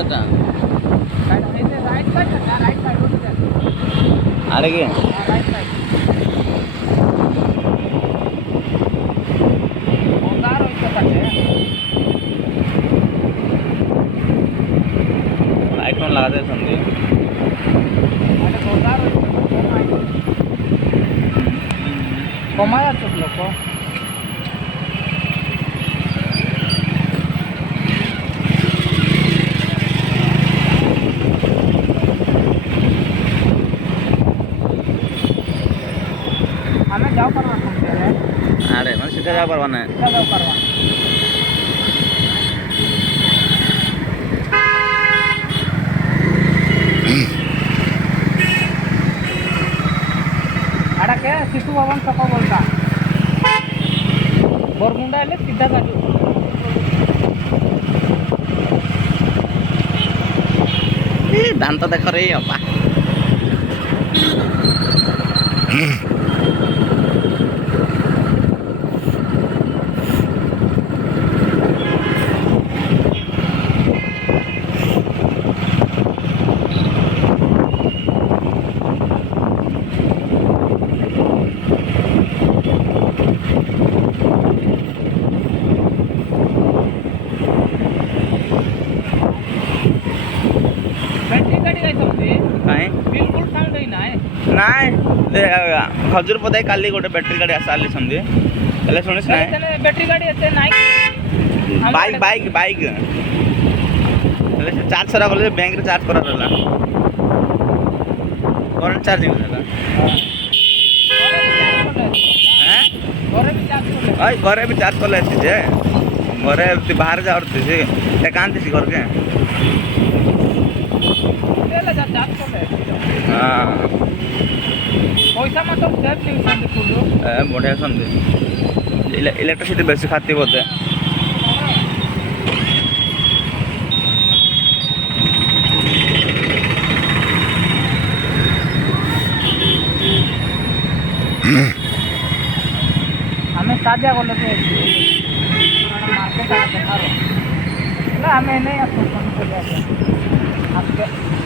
সেটা right side না right side ওটা দেখ আরে কি রাইট সাইড ওদার হইতে পারে লাইট ফোন লাগাতে সন্ধি আরে ওদার হইতে কমায় আছে লোক ଆମେ ଯାଉ ପାରବା ସମୟରେ ଆରେ ମାନେ ସିଧା ଯାଉ ପାରବା ନା ସିଧା ଯାଉ ପାରବା ଆଡା କେ ଶିଶୁ ଭବନ ଛକ ବୋଲତା ବରମୁଣ୍ଡା ହେଲେ ସିଧା ଯାଉ ଦାନ୍ତ ଦେଖ ରେ ଅପା ବ୍ୟାଟେରୀ ଗାଡ଼ି ଯାଇଛନ୍ତି କାଇଁ ବିଲକୁଲ ସାଉଣ୍ଡ ହେଇନାହିଁ ନାଇଁ ହଜୁର ପଦାଇ କାଲି ଗୋଟେ ବ୍ୟାଟେରୀ ଗାଡ଼ି ଆସିଛନ୍ତି ହେଲେ ଶୁଣିସ୍ ନାଇଁ ବ୍ୟାଟେରୀ ଗାଡ଼ି ଏତେ ନାହିଁ ବାଇକ୍ ବାଇକ୍ ବାଇକ୍ ହେଲେ ସେ ଚାର୍ଜ ସରା ଗଲେ ବ୍ୟାଙ୍କରେ ଚାର୍ଜ କରା ରହିଲା କରେଣ୍ଟ ଚାର୍ଜିଂ ହେଲା হ্যাঁ ঘরে भी চার্জ করলে আসছি যে ঘরে বাহারে যাওয়ার দিছি কান্দিছি ঘরকে হ্যাঁ পয়সা মাত্র সেভ নিউଛନ୍ତି ফুল বঢ়িয়া সন্ধি ইলেকট্রিসিটি বেশি খাতি বোধে ଆମେ ତାଜା ଗଲେ ମାର୍କେଟ ଆଡ଼େ ଦେଖାର ହେଲେ ଆମେ ନେଇ ଆସୁ ପନିପରିବା